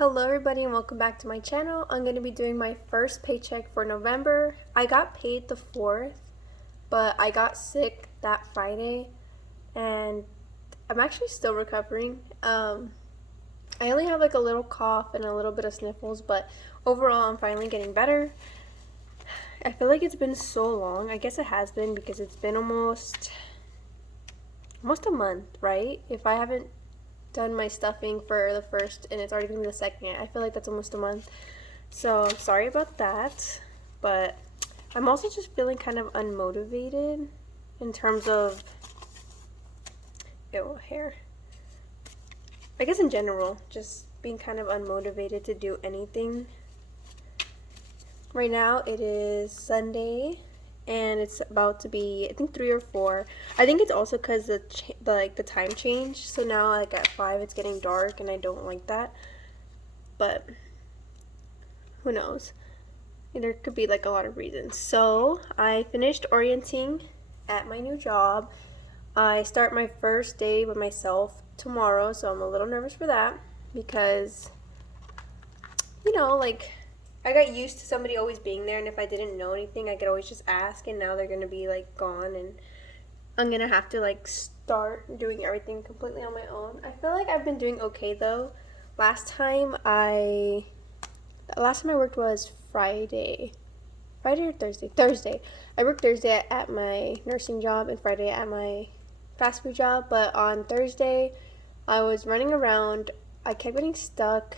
Hello everybody and welcome back to my channel. I'm going to be doing my first paycheck for November. I got paid the 4th, but I got sick that Friday and I'm actually still recovering. I only have like a little cough and a little bit of sniffles, but overall I'm finally getting better. I feel like it's been so long. I guess it has been because it's been almost a month, right? If I haven't done my stuffing for the first and it's already gonna be the second, I feel like that's almost a month. So I'm sorry about that, but I'm also just feeling kind of unmotivated in terms of hair. I guess in general, just being kind of unmotivated to do anything. Right now it is Sunday and it's about to be, I think, 3 or 4. I think it's also because the time change. So now like at 5 it's getting dark and I don't like that. But who knows? There could be like a lot of reasons. So I finished orienting at my new job. I start my first day by myself tomorrow, so I'm a little nervous for that because, like, I got used to somebody always being there, and if I didn't know anything, I could always just ask, and now they're going to be, like, gone, and I'm going to have to, like, start doing everything completely on my own. I feel like I've been doing okay, though. Last time I worked was Friday or Thursday. I worked Thursday at my nursing job and Friday at my fast food job, but on Thursday, I was running around. I kept getting stuck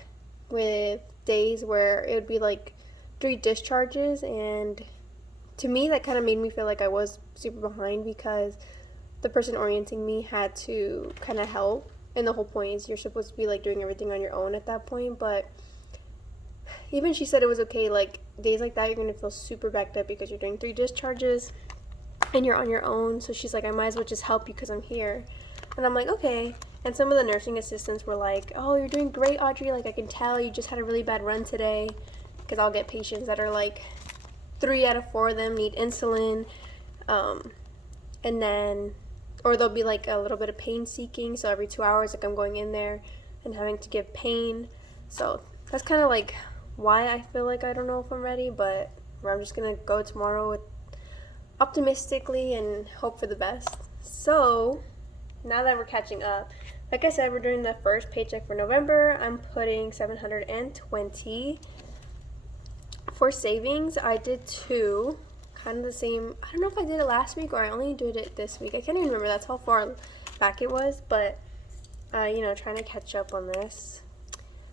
with days where it would be like 3 discharges, and to me that kind of made me feel like I was super behind because the person orienting me had to kind of help, and the whole point is you're supposed to be like doing everything on your own at that point. But even she said it was okay, like days like that you're gonna feel super backed up because you're doing 3 discharges and you're on your own. So she's like, I might as well just help you because I'm here. And I'm like, okay. And some of the nursing assistants were like, oh, you're doing great, Audrey. Like, I can tell you just had a really bad run today. Because I'll get patients that are like 3 out of 4 of them need insulin. And then, or they'll be like a little bit of pain seeking. So every 2 hours, like I'm going in there and having to give pain. So that's kind of like why I feel like I don't know if I'm ready. But I'm just going to go tomorrow with optimistically and hope for the best. So now that we're catching up, like I said, we're doing the first paycheck for November. I'm putting $720 for savings. I did 2, kind of the same. I don't know if I did it last week or I only did it this week. I can't even remember. That's how far back it was, but trying to catch up on this.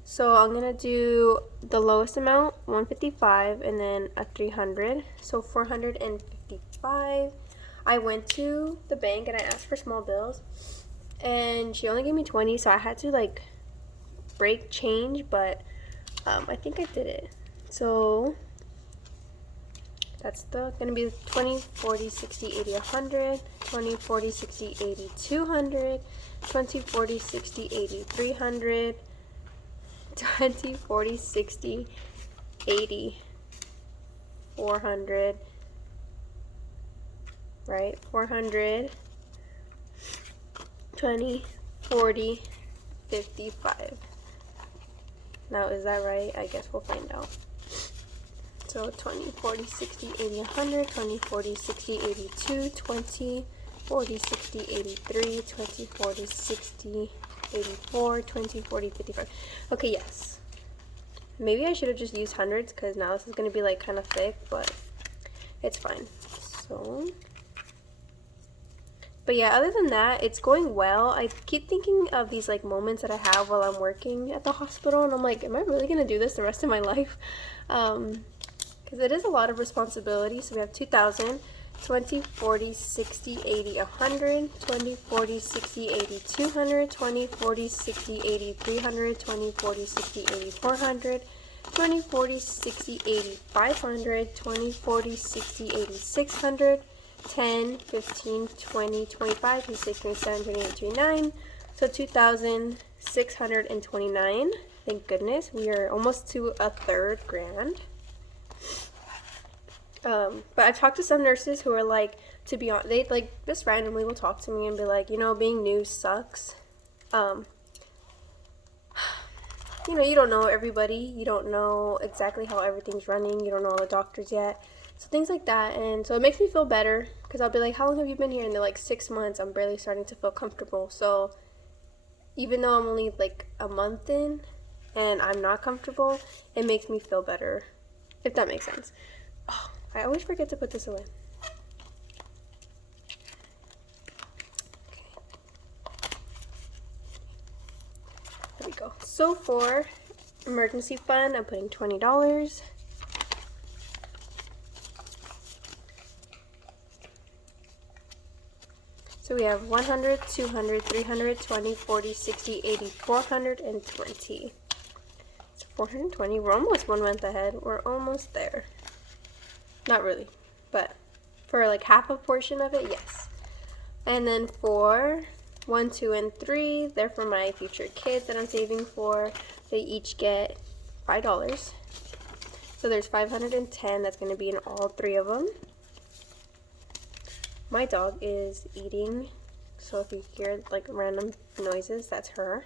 So I'm gonna do the lowest amount, 155, and then a 300, so 455. I went to the bank and I asked for small bills, and she only gave me 20, so I had to like break change, but I think I did it. So that's gonna be 20, 40, 60, 80, 100, 20, 40, 60, 80, 200, 20, 40, 60, 80, 300, 20, 40, 60, 80, 400, right? 400, 20, 40, 55. Now, is that right? I guess we'll find out. So 20, 40, 60, 80, 100, 20, 40, 60, 82, 20, 40, 60, 83, 20, 40, 60, 84, 20, 40, 55. Okay, yes. Maybe I should have just used hundreds because now this is going to be like kind of thick, but it's fine. So, but yeah, other than that, it's going well. I keep thinking of these like moments that I have while I'm working at the hospital, and I'm like, am I really going to do this the rest of my life? Because it is a lot of responsibility. So we have 2,000, 20, 40, 60, 80, 100, 20, 40, 60, 80, 200, 20, 40, 60, 80, 300, 20, 40, 60, 80, 400, 20, 40, 60, 80, 500, 20, 40, 60, 80, 600, 10, 15, 20, 25, 26, 27, 28, 29. So 2,629. Thank goodness. We are almost to a third grand. But I've talked to some nurses who are like, to be honest, they like just randomly will talk to me and be like, being new sucks. you don't know everybody. You don't know exactly how everything's running. You don't know all the doctors yet. So things like that. And so it makes me feel better because I'll be like, how long have you been here? And they're like 6 months. I'm barely starting to feel comfortable. So even though I'm only like a month in and I'm not comfortable, it makes me feel better, if that makes sense. Oh, I always forget to put this away. There we go. So for emergency fund, I'm putting $20. So we have 100, 200, 300, 20, 40, 60, 80, 420. So 420, we're almost 1 month ahead. We're almost there. Not really, but for like half a portion of it, yes. And then for 1, 2, and 3, they're for my future kids that I'm saving for. They each get $5. So there's 510 that's going to be in all 3 of them. My dog is eating, so if you hear like random noises, that's her.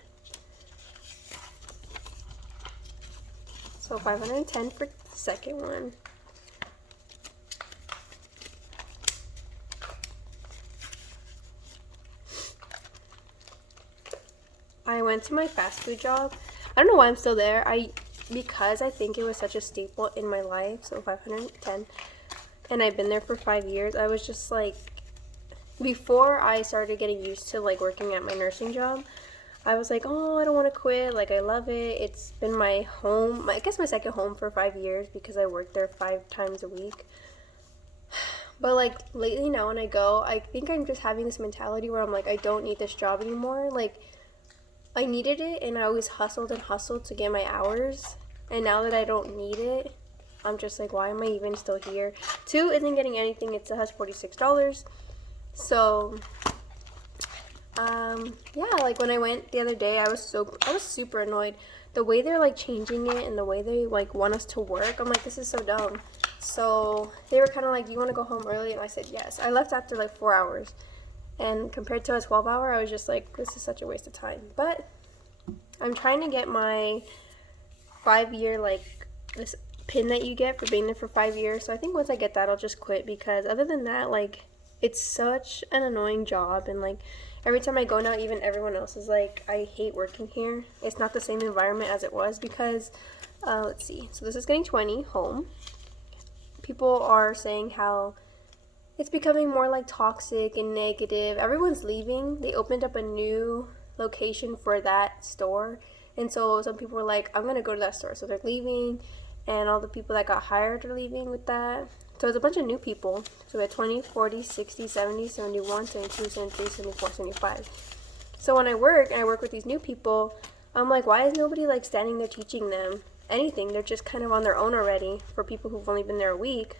So 510 for the second one. I went to my fast food job. I don't know why I'm still there. Because I think it was such a staple in my life. So 510, and I've been there for 5 years. I was just like, before I started getting used to like working at my nursing job, I was like, oh, I don't want to quit. Like, I love it. It's been my home. I guess my second home for 5 years because I worked there 5 times a week. But like lately now when I go, I think I'm just having this mentality where I'm like, I don't need this job anymore. Like, I needed it and I always hustled and hustled to get my hours. And now that I don't need it, I'm just like, why am I even still here? 2 isn't getting anything. It still has $46. So, yeah, like when I went the other day, I was super annoyed. The way they're like changing it and the way they like want us to work, I'm like, this is so dumb. So they were kind of like, you want to go home early? And I said yes. I left after like 4 hours. And compared to a 12-hour, I was just like, this is such a waste of time. But I'm trying to get my 5-year, like, this pin that you get for being there for 5 years. So I think once I get that, I'll just quit. Because other than that, like, it's such an annoying job. And, like, every time I go now, even everyone else is like, I hate working here. It's not the same environment as it was because, let's see. So this is getting 20 home. People are saying how it's becoming more like toxic and negative. Everyone's leaving. They opened up a new location for that store. And so some people were like, I'm going to go to that store. So they're leaving. And all the people that got hired are leaving with that. So it's a bunch of new people. So we have 20, 40, 60, 70, 71, 72, 73, 74, 75. So when I work and I work with these new people, I'm like, why is nobody like standing there teaching them anything? They're just kind of on their own already for people who've only been there a week.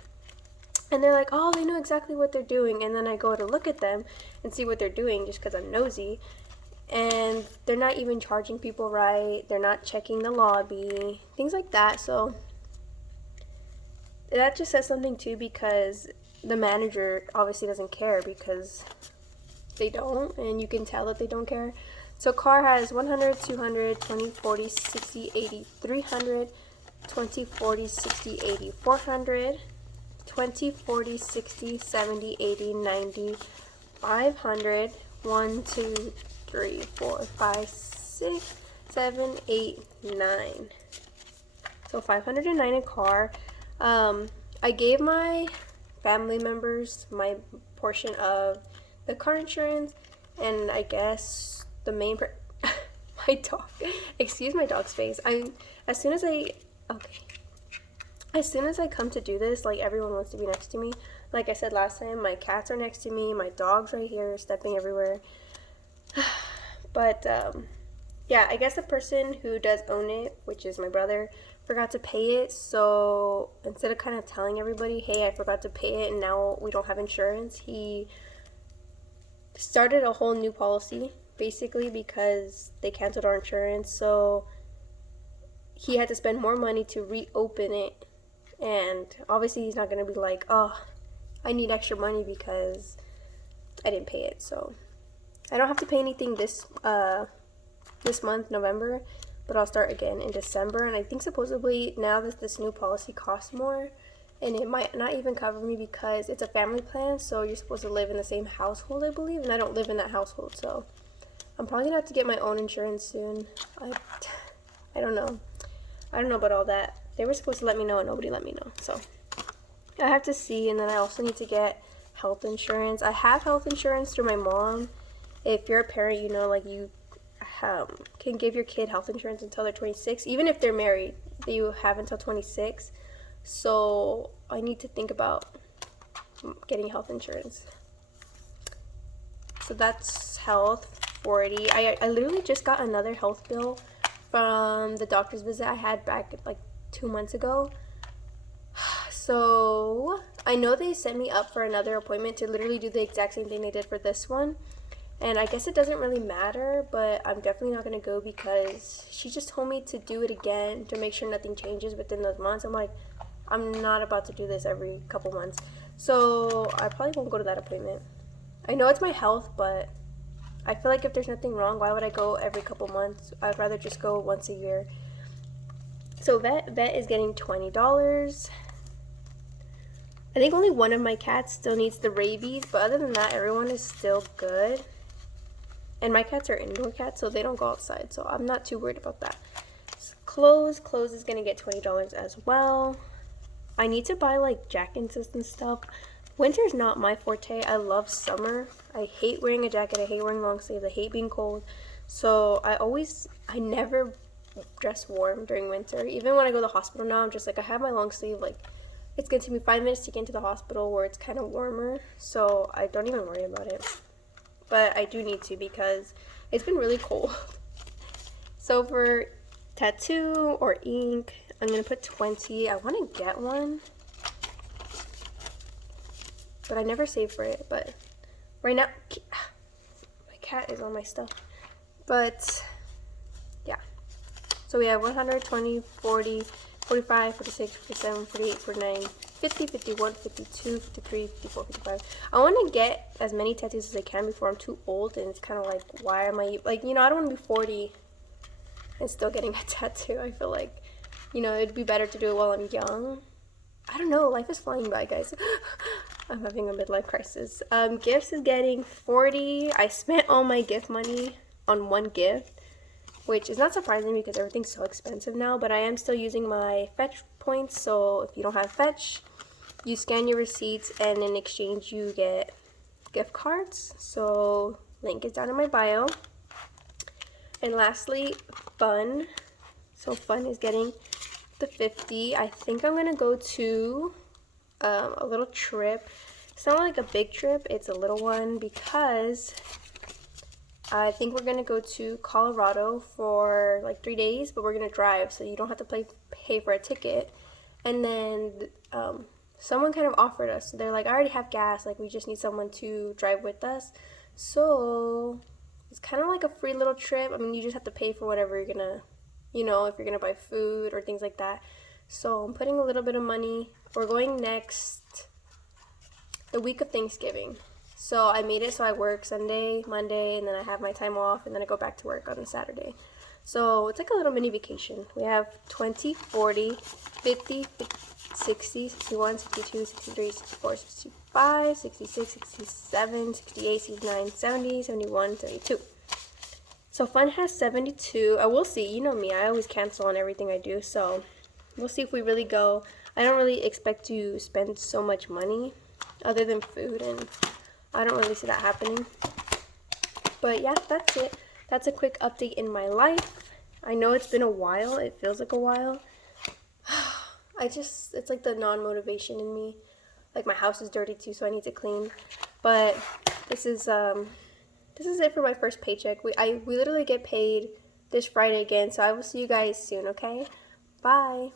And they're like, oh, they know exactly what they're doing. And then I go to look at them and see what they're doing just because I'm nosy. And they're not even charging people right. They're not checking the lobby. Things like that. So that just says something too because the manager obviously doesn't care because they don't. And you can tell that they don't care. So car has 100, 200, 20, 40, 60, 80, 300, 20, 40, 60, 80, 400. 20, 40, 60, 70, 80, 90, 500, 1, 2, 3, 4, 5, 6, 7, 8, 9. So 509 a car. I gave my family members my portion of the car insurance, and I guess the main my dog. Excuse my dog's face. As soon as I come to do this, like, everyone wants to be next to me. Like I said last time, my cats are next to me. My dog's right here, stepping everywhere. But, yeah, I guess the person who does own it, which is my brother, forgot to pay it. So instead of kind of telling everybody, hey, I forgot to pay it and now we don't have insurance, he started a whole new policy, basically, because they canceled our insurance. So he had to spend more money to reopen it. And obviously he's not going to be like, oh, I need extra money because I didn't pay it. So I don't have to pay anything this month, November, but I'll start again in December. And I think supposedly now that this new policy costs more, and it might not even cover me because it's a family plan, so you're supposed to live in the same household, I believe, and I don't live in that household, so I'm probably gonna have to get my own insurance soon. I don't know. I don't know about all that. They were supposed to let me know and nobody let me know, so I have to see. And then I also need to get health insurance. I have health insurance through my mom. If you're a parent, you know, like, you can give your kid health insurance until they're 26. Even if they're married, you have until 26. So I need to think about getting health insurance. So that's health, 40. I literally just got another health bill from the doctor's visit I had back like 2 months ago. So I know they set me up for another appointment to literally do the exact same thing they did for this one. And I guess it doesn't really matter, but I'm definitely not going to go because she just told me to do it again to make sure nothing changes within those months. I'm like, I'm not about to do this every couple months. So I probably won't go to that appointment. I know it's my health, but I feel like if there's nothing wrong, why would I go every couple months? I'd rather just go once a year. So vet is getting $20. I think only one of my cats still needs the rabies, but other than that, everyone is still good. And my cats are indoor cats, so they don't go outside, so I'm not too worried about that. Clothes is gonna get $20 as well. I need to buy like jackets and stuff. Winter's not my forte. I love summer. I hate wearing a jacket. I hate wearing long sleeves. I hate being cold. So I never dress warm during winter. Even when I go to the hospital now, I'm just like, I have my long sleeve. Like, it's gonna take me 5 minutes to get into the hospital where it's kind of warmer. So I don't even worry about it. But I do need to because it's been really cold. So for tattoo or ink, I'm gonna put 20. I want to get one, but I never save for it. But right now, my cat is on my stuff. But yeah, so we have 120, 40, 45, 46, 47, 48, 49, 50, 51, 52, 53, 54, 55. I want to get as many tattoos as I can before I'm too old, and it's kind of like, why am I, like, you know, I don't want to be 40 and still getting a tattoo. I feel like, you know, it'd be better to do it while I'm young. I don't know, life is flying by, guys. I'm having a midlife crisis. Gifts is getting 40. I spent all my gift money on one gift, which is not surprising because everything's so expensive now, but I am still using my Fetch points. So if you don't have Fetch, you scan your receipts and in exchange you get gift cards. So link is down in my bio. And lastly, Fun. So Fun is getting the 50. I think I'm gonna go to a little trip. It's not like a big trip, it's a little one because I think we're gonna go to Colorado for like 3 days, but we're gonna drive, so you don't have to pay for a ticket. And then someone kind of offered us, so they're like, I already have gas, like we just need someone to drive with us. So it's kind of like a free little trip. I mean, you just have to pay for whatever you're gonna, you know, if you're gonna buy food or things like that. So I'm putting a little bit of money. We're going next the week of Thanksgiving. So I made it so I work Sunday, Monday, and then I have my time off, and then I go back to work on Saturday. So it's like a little mini vacation. We have 20, 40, 50, 60, 61, 62, 63, 64, 65, 66, 67, 68, 69, 70, 71, 72. So Fun has 72. I will see. You know me. I always cancel on everything I do. So we'll see if we really go. I don't really expect to spend so much money other than food, and I don't really see that happening. But yeah, that's it. That's a quick update in my life. I know it's been a while. It feels like a while. It's like the non-motivation in me. Like, my house is dirty too, so I need to clean. But this is it for my first paycheck. We literally get paid this Friday again, so I will see you guys soon, okay? Bye.